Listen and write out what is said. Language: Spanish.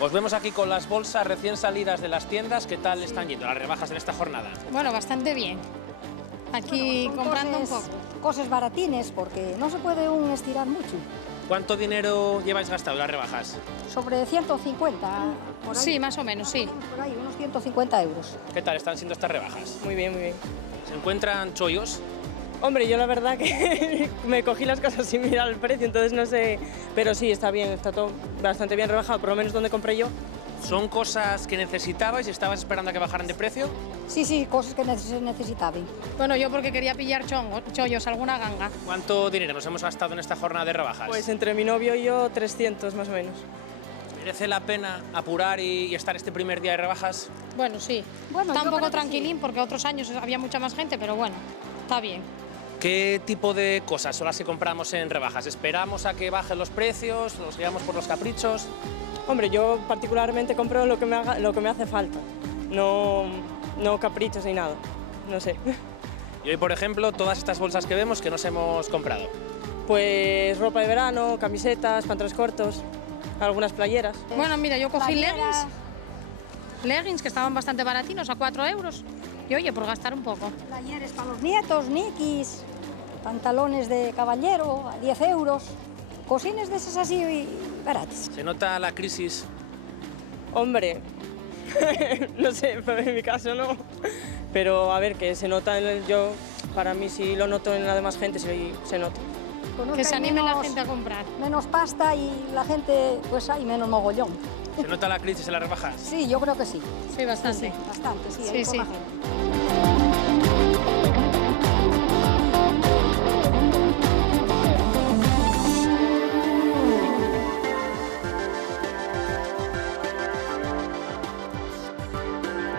Os vemos aquí con las bolsas recién salidas de las tiendas. ¿Qué tal están yendo las rebajas en esta jornada? Bueno, bastante bien. Aquí Son comprando un coses- poco. Cosas baratines, porque no se puede un estirar mucho. ¿Cuánto dinero lleváis gastado en las rebajas? Sobre 150, por ahí. Sí, más o menos, sí. Por ahí, unos 150 euros. ¿Qué tal están siendo estas rebajas? Muy bien, muy bien. ¿Se encuentran chollos? Hombre, yo la verdad que me cogí las cosas sin mirar el precio, entonces no sé, pero sí, está bien, está todo bastante bien rebajado, por lo menos donde compré yo. ¿Son cosas que necesitabais y estabas esperando a que bajaran de precio? Sí, cosas que se necesitaban. Bueno, yo porque quería pillar chollos, alguna ganga. ¿Cuánto dinero nos hemos gastado en esta jornada de rebajas? Pues entre mi novio y yo 300 más o menos. ¿Merece la pena apurar y estar este primer día de rebajas? Bueno, sí. Bueno, Está un yo poco creo que tranquilín porque otros años había mucha más gente, pero bueno, está bien. ¿Qué tipo de cosas son las que compramos en rebajas? ¿Esperamos a que bajen los precios? ¿Nos guiamos por los caprichos? Hombre, yo particularmente compro lo que me hace falta, no caprichos ni nada, no sé. Y hoy, por ejemplo, todas estas bolsas que vemos que nos hemos comprado. Pues ropa de verano, camisetas, pantalones cortos, algunas playeras. Bueno, mira, yo cogí Playeras. leggings que estaban bastante baratinos, a 4 euros. Y oye, por gastar un poco. Playeres para los nietos, nikis, pantalones de caballero a 10 euros. Cosines de esas así baratas. ¿Se nota la crisis? Hombre, no sé, pero en mi caso no. Pero a ver, que se nota para mí sí lo noto en la demás gente, sí se nota. Con Que se anime la menos- gente a comprar. Menos pasta y la gente, pues hay menos mogollón. ¿Se nota la crisis en las rebajas? Sí, yo creo que sí. Sí, bastante. Bastante, sí, Sí, hay sí. poca gente.